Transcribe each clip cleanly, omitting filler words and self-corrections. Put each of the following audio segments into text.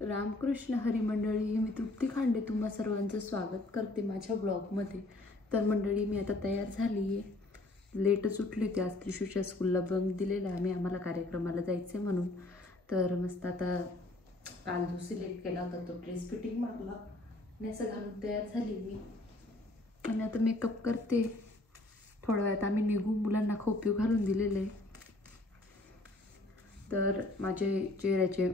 रामकृष्ण हरी मंडळी, मी तृप्ती खांडे तुम्हा सर्वांचं स्वागत करते माझ्या ब्लॉगमध्ये. तर मंडळी, मी आता तयार झाली आहे. लेटच उठली होती आज. त्रिशूच्या स्कूलला बंक दिलेला आहे आम्हाला कार्यक्रमाला जायचं आहे म्हणून. तर मस्त आता काल जो सिलेक्ट केला होता तो ड्रेस फिटिंग मारला आणि असं घालून तयार झाली मी. आणि आता मेकअप करते. थोड्या वेळात आम्ही निघू. मुलांना खोपीव घालून दिलेलं आहे. तर माझे चेहऱ्याचे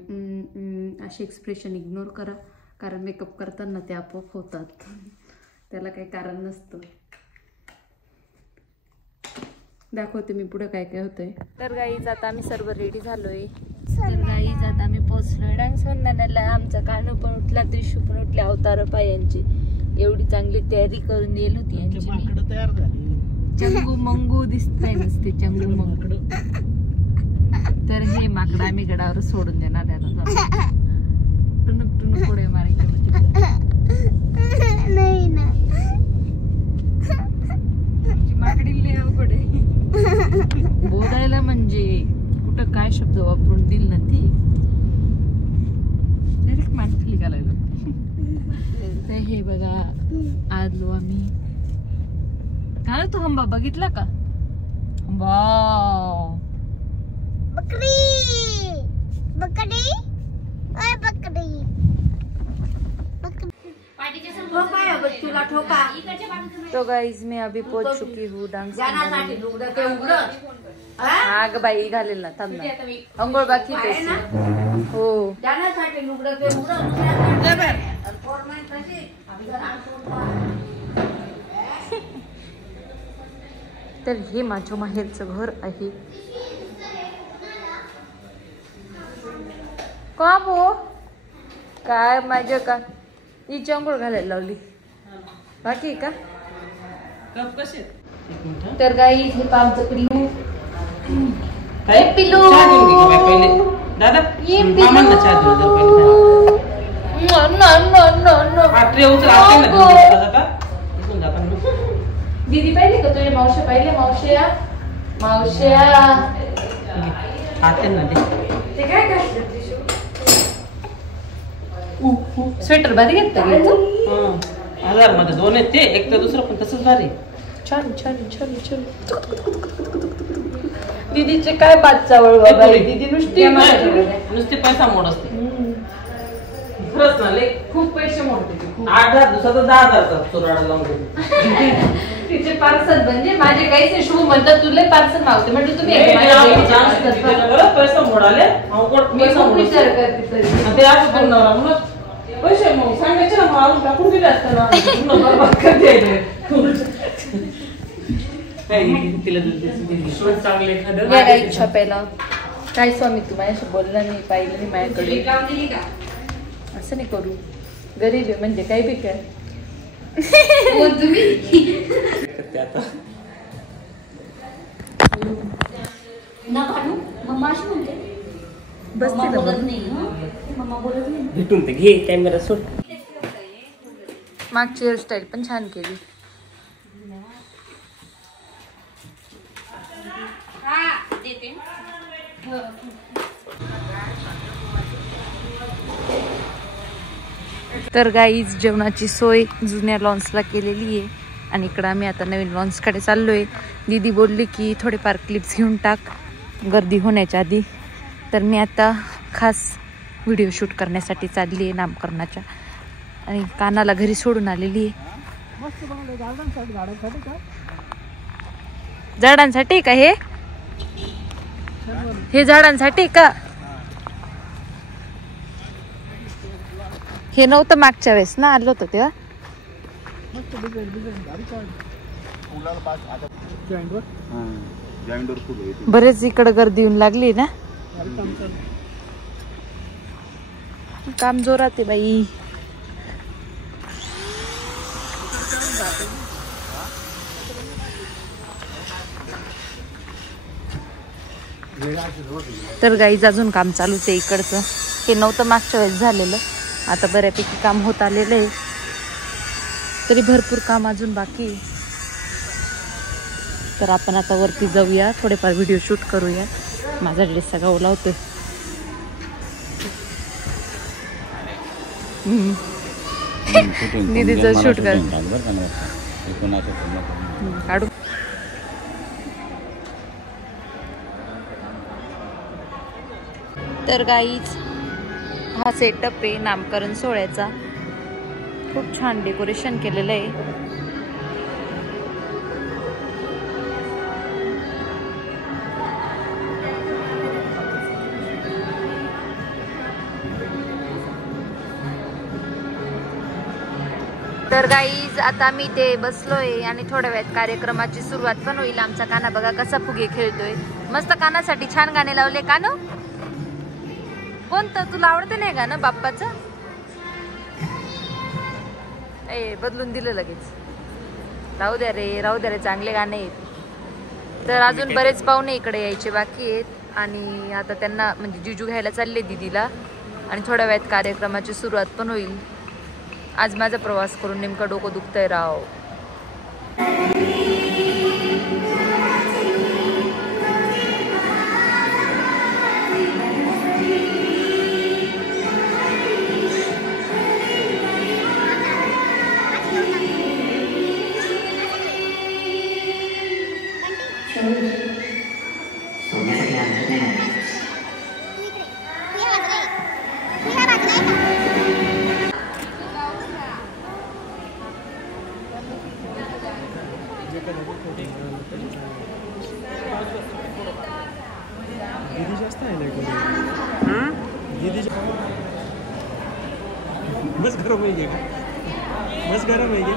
असे एक्सप्रेशन इग्नोर करा, कारण मेकअप करताना ते आपोआप होतात. त्याला काही कारण नसतं. दाखवते मी पुढे काय काय होतंय. तर गाईज आता आम्ही सर्व रेडी झालोय. तर गाईज आता आम्ही पोहोचलोय डान्स वंदनाला. आमचा कानू पण उठला, त्रिशू पण उठले. अवतार पायांची एवढी चांगली तयारी करून येईल होती यांची. चंगू मंगू दिसतंय नसते, चंगू मंगू. तर हे माकडं आम्ही गडावर सोडून देणार आहे. टुनुक टुनुक पुढे मारायचं नाही ना. माकडी लय अवघड आहे बोलायला, म्हणजे कुठं काय शब्द वापरून दिल ना ती डायरेक्ट माणसाली घालायला. तर हे बघा आलो आम्ही. काय तू हंबा बघितला का? वाव, बकरी बकरी ओए बकरी तो गाइज मैं अभी पहुंच चुकी हूँ डांस. आग बाई घालेल ना, थांब ना. अंघोळ बाकी हो. तर हे माझ्या माहेरचं घर आहे. का बो काय माझ्या का हिची अंघोळ घालायला लावली बाकी का? तर गाई हे आमचं पिल्लू. काय पिल्लू? दादा ये पिल्लू. दीदी पाहिले का तुझे? मावशे पाहिले? मावशया मावशया ते काय काय स्वेटर भारी घेतलं. 1000 मध्ये 2 आहेत ते. एक तर दुसरं पण तसंच भारी. छान छान छान छान. दीदीचे काय बात चावळ बाबा. दीदी नुसते पैसा मोड असते. खरंच ना, लय खूप पैसे मोडते. 8,000 दिवसाचा 10,000चा चुराडा लावून तिचे पार्सल म्हणजे माझे काहीच शू म्हणतात तुला पार्सल मागते. म्हणजे तुम्ही पैसा मोडाले विचार करते ते असं पैसे मग सांगायचे ना, मारून टाकून दिले असताना. इच्छा पहिला काय स्वामी तू माझ्याशी बोलला नाही, पाहिलं नाही माझ्याकडे. असं नाही करू. गरीब आहे म्हणजे काही बी काय. भेटून ते घे कॅमेरा सोड. मागची हेअरस्टाईल पण छान केली. तर गाईज जेवणाची सोय जुन्या लॉन्सला केलेली आहे आणि इकडं आम्ही आता नवीन लॉन्सकडे चाललोय. दीदी बोलली की थोडेफार क्लिप्स घेऊन टाक गर्दी होण्याच्या आधी. तर मी आता खास व्हिडिओ शूट करण्यासाठी चालली आहे नामकरणाच्या. आणि कानाला घरी सोडून आलेली आहे. झाडांसाठी का हे झाडांसाठी का? हे नव्हतं मागच्या वेळेस ना आलं होतं तेव्हा. बरेच इकडे गर्दी येऊन लागली ना. काम जोरात आहे बाई. तर गाईज अजून काम चालूच आहे इकडचं. हे नव्हतं मागच्या वेळेस झालेलं. आता बऱ्यापैकी काम होत आलेलं आहे. तरी भरपूर काम अजून बाकी. तर आपण आता वरती जाऊया, थोडेफार व्हिडिओ शूट करूया. माझा ड्रेस सगळा ओला होतोय. दीदीचं शूट कर काढू. तर गाईच हा सेटअप आहे नामकरण सोहळ्याचा. खूप छान डेकोरेशन केलेलं आहे. तर गाईज आता मी ते बसलोय आणि थोड्या वेळात कार्यक्रमाची सुरुवात पण होईल. आमचा काना बघा कसा फुगे खेळतोय. मस्त कानासाठी छान गाणे लावले. कानो कोणतं तुला आवडतं नाही गाणं बाप्पाचं? ए बदलून दिलं लगेच. राहू द्या रे चांगले गाणे आहेत. तर अजून बरेच पाहुणे इकडे यायचे बाकी आहेत आणि आता त्यांना म्हणजे जिजू घ्यायला चालले दीदीला आणि थोड्या वेळात कार्यक्रमाची सुरुवात पण होईल. आज माझा प्रवास करून नेमका डोकं दुखतंय राव. दीदी जास्त आहे बस गरम आहे का? बस गरम आहे का?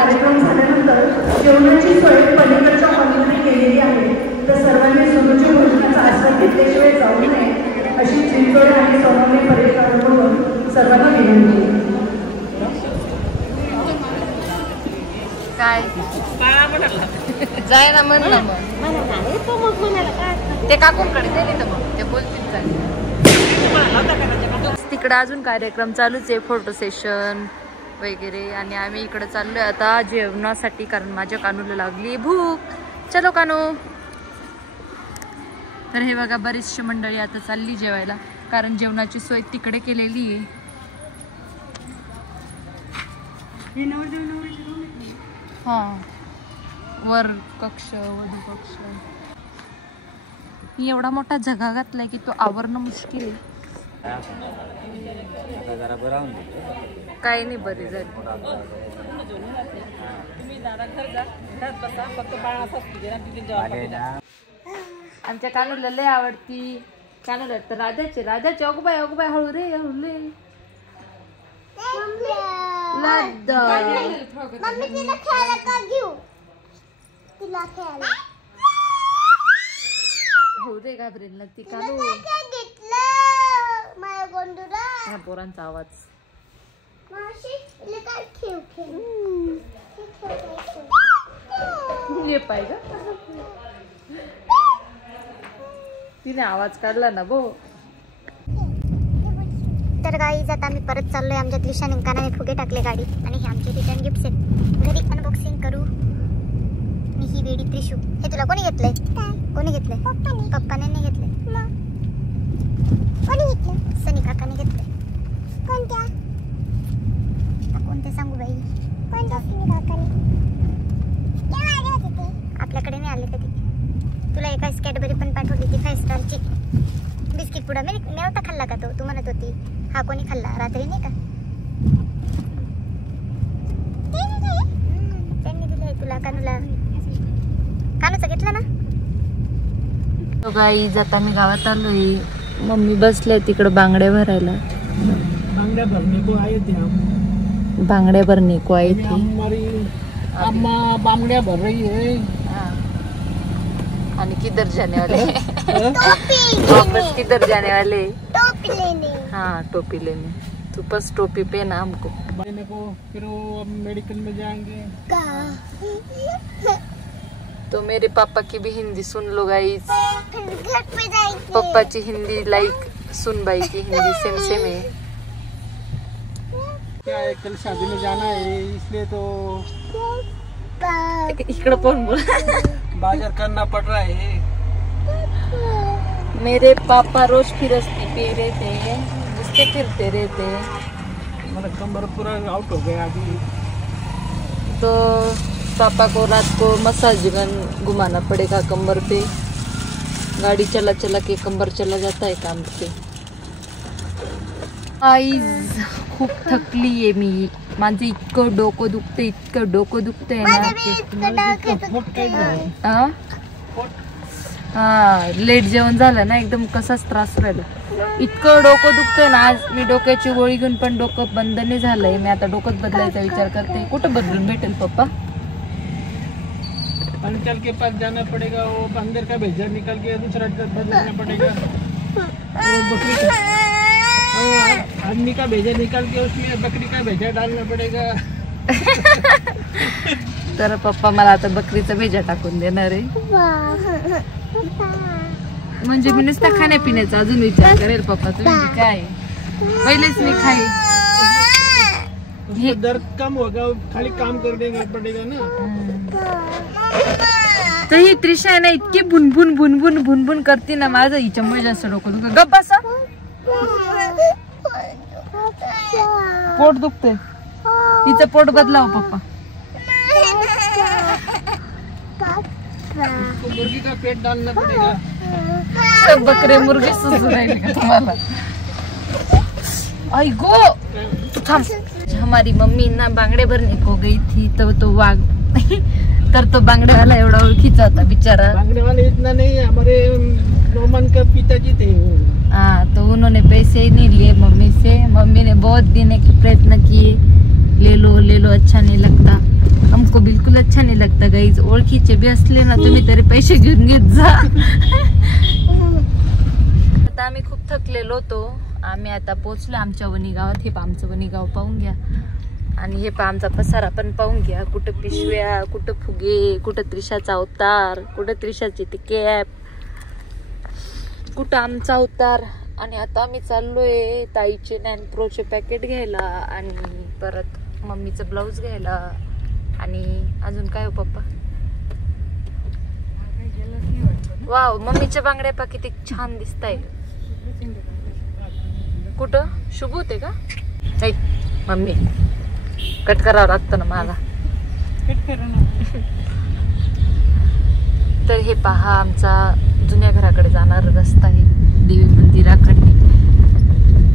कार्यक्रम झाल्यानंतर जेवणाची सोय पलीकडच्या हॉलमध्ये केलेली आहे. तर सर्वांनी सोनूच्या भोजनाचा आस्वाद घेतल्याशिवाय जाऊ नये अशी चिंचोळे आणि सोनवणे परिसराकडून सर्वांना विनंती. काय जाय ना म्हण ना मग ते काकूंकडे दिले तर मग ते बोलतील चालेल. तिकडे अजून कार्यक्रम चालूच आहे, फोटो सेशन वगैरे आणि आम्ही इकडे चाललोय आता जेवणासाठी कारण माझ्या कानूला लागली भूक. चलो कानू. तर हे बघा बरीचशी मंडळी आता चालली जेवायला कारण जेवणाची सोय तिकडे केलेली आहे. हा वर कक्ष वधू कक्ष एवढा मोठा जगा घातलाय की तो आवरणं मुश्किल आहे. काही नाही बरे झाले. आमच्या कानूला लय आवडती. कानूला तर राधाचे अगोबाई हळू रे हळू रे. हो रे घाबरेल ना ती कानू. ह्या पोरांचा आवाज पाय का तिने आवाज काढला ना भो. तर गाईज आता आम्ही परत चाललोय. आमच्या त्रिशानिकाने फुगे टाकले गाडी आणि हे आमचे रिटर्न गिफ्ट्स आहेत. घरी अनबॉक्सिंग करू. मी ही वेडी त्रिशू. हे तुला कोणी घेतलंय? कोणी घेतलंय? पप्पाने नाही घेतलंय. कोणी घेतलं? सनी काकाने घेतलंय. कोणत्या? कोणते सांगू बाई? कोणत्या सनी काकाने? केव्हा आले होते ते? आपल्याकडे नाही आले कधी. तुला एका कॅडबरी पण पाठवली ती 5 स्टारची. बिस्किट पुडा मी नव्हता खाल्ला का तो? तू म्हणत होती हा कोणी खाल्ला रात्री नाही का? त्यांनी दिलंय तुला. कानूला कानूचा घेतला ना? गाईज आता मी गावात आलोय. मम्मी बसले तिकडं बांगड्या भरायला. बांगड्या भरने को आए थे हम. बांगड्या भरने को आए थे. हमारी अम्मा बांगड्या भर रही है. आणि किधर जाने वाले? वापस किधर जाने वाले? टोपी लेने. हाँ टोपी लेने. तू बस टोपी पहना हमको. बहने को फिर वो मेडिकल में जाएंगे. तो मेरे पापा की भी हिंदी सुन लो गाइस. फिर घर पे जाएंगे. पप्पाची हिंदी लाइक सुनबाई की हिंदी सेम सेम है. क्या है, कल शादी में जाना है इसलिए तो इकडं पण बोल. बाजार करना पड़ रहा है. मेरे पापा रोज फिरस्ती पे रहते, जिसके फिरते रहते. मेरा कमर पूरा आउट हो गया अभी. तो पापा को रात को मसाज गन घुमाना पड़ेगा कमर पे. गाड़ी चला चला के कमर चला जाता है काम पे. आईज खूप थकली आहे मी. माझं इतकं डोकं दुखतंय, इतकं डोकं दुखतंय ना. हा लेट जेवण झालं ना, एकदम कसाच त्रास राहिला. इतकं डोकं दुखतंय ना. आज मी डोक्याची गोळी घेऊन पण डोकं बंद नाही झालंय. मी आता डोकंच बदलायचा विचार करते. कुठं बदलून भेटेल पप्पा? पंचर के पास जाना पड़ेगा. वो अंदर का भेजा निकल के दूसरा बदलना पड़ेगा. वो बकरी का आदमी का भेजा निकाल के उसमें बकरी का भेजा डालना पड़ेगा. तर पप्पा मला आता बकरीचा भेजा टाकून देणार आहे. म्हणजे मी नुसतं खाण्यापिण्याचा अजून विचार करेल पप्पा. तुम्ही काय पहिलेच मी खाई. उसमें दर्द कम होगा. खाली काम करने पड़ेगा ना. तर ही त्रिशा ना इतकी भुनभुन भुनभुन भुनभुन करते ना. माझं हिच्यामुळे जास्त डोकं दुखत. गप्प बसा. पोट दुखतंय. हिचं पोट बदलाव पप्पा. मुर्गी का पेट डालना पड़ेगा. बकरे मुर्गी सुसू राहिले का तुम्हाला? आई गो तू थांब. हमारी मम्मी ना बांगड़े भरने को गई थी तो वाघ तर तो बांगड़े वाला एवढा ओळखीचा होता बिचारा. बांगड़े वाले इतना नहीं है. हमारे रोमन का पिताजी थे. हाँ तो उन्होंने पैसे ही नहीं लिए मम्मी से. मम्मी ने बहुत देने के प्रयत्न किए. ले लो अच्छा नहीं लगता. हमको बिलकुल अच्छा नहीं लगता गाईज. ओळखीचे बी असले ना तुम्ही तरी पैसे घेऊन घेत जा. आता आम्ही खूप थकलेलो होतो. आम्ही आता पोहोचलो आमच्या वणी गावात. हे आमचं वणी गाव पाहून घ्या. आणि हे आमचा पसारा पण पाहून घ्या. कुठं पिशव्या, कुठं फुगे, कुठं त्रिशाचा अवतार, कुठं त्रिशाची ती कॅप, कुठं आमचा अवतार. आणि आता आम्ही चाललोय ताईचे नॅनप्रोचे पॅकेट घ्यायला आणि परत मम्मीचं ब्लाऊज घ्यायला. आणि अजून काय हो पप्पा? वाव मम्मीच्या बांगड्या पा किती छान दिसताय. कुठं शुभ होते का? नाही मम्मी कट करावं लागतं ना मला. तर हे पहा आमचा जुन्या घराकडे जाणारा रस्ता आहे. देवी मंदिराकडे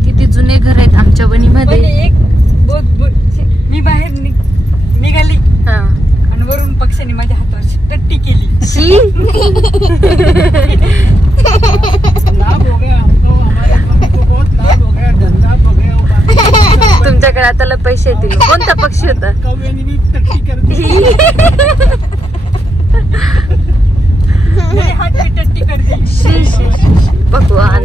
किती जुने घर आहेत आमच्या वणीमध्ये. मी बाहेर निघाली हा आणि वरून पक्षाने माझ्या हातावर टट्टी केली. लाभ हो गया हमको. हमारे मम्मी को बहुत लाभ हो गया. धंधा हो गया. तुमच्याकडे आता पैसे येतील. कोणता पक्षी होता? कौव्याने भी टट्टी कर दी. हात पे टट्टी करते. शी शी भगवान.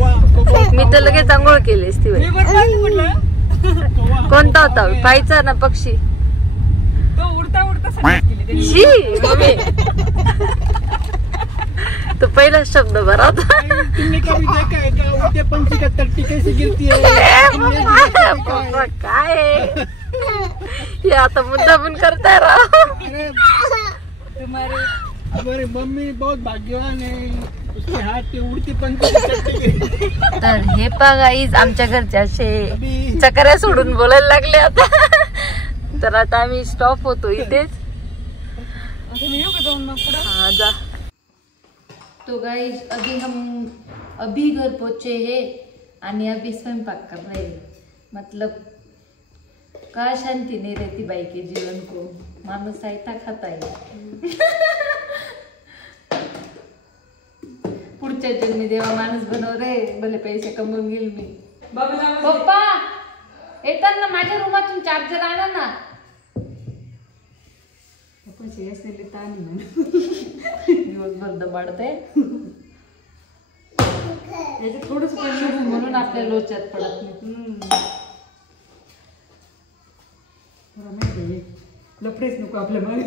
मी तर लगेच आंघोळ केली असती. मी बरं म्हटलं कोणता होता? पाहायचा ना पक्षी. तो उडता उडता सगळं केली त्यांनी. शी मम्मी तो पहिला शब्द बरा होता. तुमने कभी देखा है क्या उड़ते पंछी का टट्टी कैसे गिरती है? पप्पा काय आहे? हे आता मुद्दा पण करताय राव. तुम्हारे हमारी मम्मी बहुत भाग्यवान है. उसके हाथ पे उड़ती पंछी की टट्टी गिरी. तर हे पहा गाईज आमच्या घरचे असे चकऱ्या सोडून बोलायला लागले आता. तर आता आम्ही स्टॉप होतो इथेच. येऊ का जाऊन मग पुढं? हाँ जा. तो गाइस अभी घर पहुंचे हैं आणि अभी स्वयंपाक कर रहे हैं. मतलब का शांति नहीं रहती बाई के जीवन को. माणूस आयता खाता है. पुढची पुढच्या जन्मी देवा माणूस बनव रे, भले पैसे कमवून घेईल मी. पप्पा येताना माझ्या रूमातून चार्जर आणा ना. पैसे असलेले ताण दिवसभर दबाडते याच्यात थोडंच शुभ म्हणून आपल्या लोच्यात पडत नाही. लफडेच नको आपल्या मागे.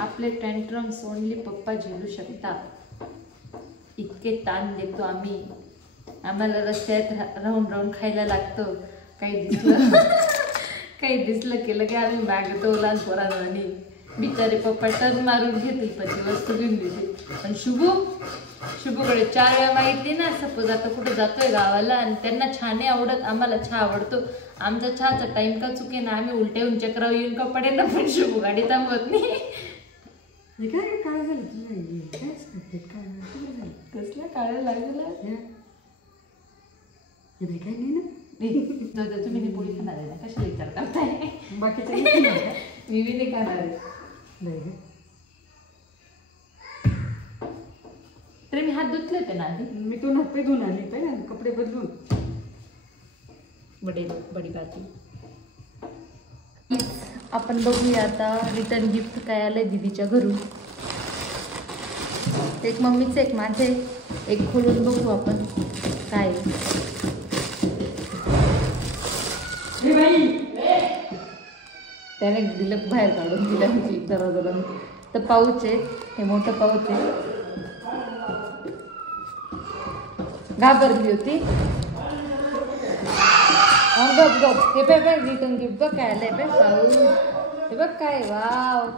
आपले टँट्रम्स ओनली पप्पा झेलू शकतात. इतके ताण देतो आम्ही. आम्हाला रस्त्यात राहून राहून खायला लागतं. काही दिसलं केलं की आम्ही मागतो लहान पोरांनी. बिचारे पप्पा टर्न मारून घेतील पण वस्तू घेऊन देतील. पण शुभूकडे 4 वेळा माहिती ना. सपोज आता कुठे जातोय गावाला आणि त्यांना छान नाही आवडत, आम्हाला चहा आवडतो. आमचा चहाचा टाइम का चुके ना, आम्ही उलट्याहून चक्रावर येऊन का पडे ना, पण शुभू गाडी थांबवत नाही. काय झालं तुला? कसल्या काळ्या लागला काय नाही ना. तुम्ही नाही पोळी खाणार आहे ना, कशाला विचार करताय? बाकीच्या मी बी नाही खाणार आहे. तरी मी हात धुतले होते ना आधी. मी तो हात पाय धुवून आली पाहिजे कपडे बदलून. बडी बाती. आपण बघूया आता रिटर्न गिफ्ट काय आलंय दीदीच्या घरून. एक मम्मीचं एक माझे एक खोलून बघू आपण काय. त्याने दिलं बाहेर काढून दिला दरवाजाला. तर पाऊच आहे, हे मोठं पाऊच आहे. घाबरली होती. हे बघ रिटर्न गिफ्ट बघ काय आलंय बघ पाऊच. हे बघ काय वाव.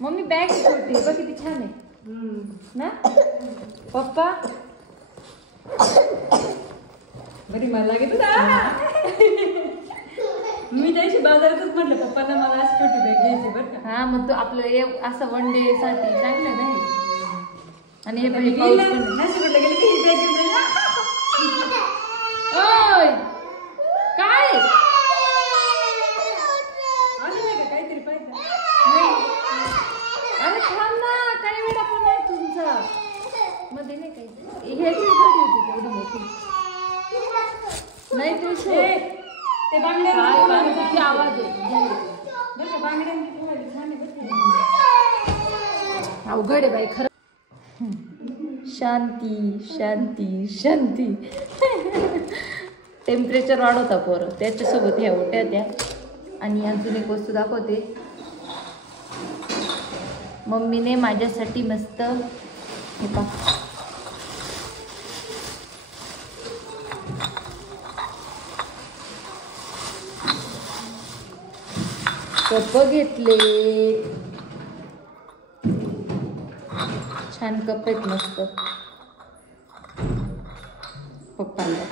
मम्मी बॅग छोटी बघ किती छान आहे ना. पप्पा बरी मला लागेल मी त्याशी बाजारातच म्हटलं पप्पाला मला अशी छोटी बॅग घ्यायची बरं का. हा मग तो आपलं असं 1 डे साठी चांगलं नाही. आणि हे पाऊच पण नाशिकला गेले की ही बॅग घेऊन जाईल. ओय काय आलं नाही का काहीतरी पाहिजे. अरे थांब ना, काही वेळ आपण नाही तुमचा मध्ये नाही काही. ह्याचीच घडी होती तेवढी मोठी नाही. तू ते बांगड्या किती आवाज आहे. बरं का बांगड्या छान आहे बरं का. अवघड आहे बाई खरं. शांती शांती शांती. टेम्परेचर वाढवता पोरं, त्याच्यासोबत ह्या ओट्या त्या. आणि अजून एक वस्तू दाखवते. मम्मीने माझ्यासाठी मस्त हे पा कप घेतले. छान कप आहेत मस्त. पप्पाला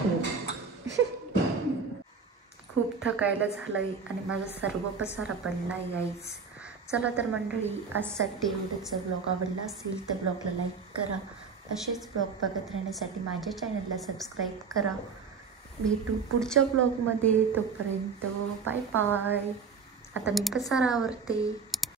खूप थकायला झालंय आणि माझा सर्व पसारा पडलाय गाईज. चला तर मंडळी, आजसाठी एवढंच. ब्लॉग आवडला असेल तर ब्लॉगला लाईक करा. असेच ब्लॉग बघत राहण्यासाठी माझ्या चॅनलला सबस्क्राईब करा. भेटू पुढच्या ब्लॉगमध्ये. तोपर्यंत बाय बाय. आता मी पसारा आवरते.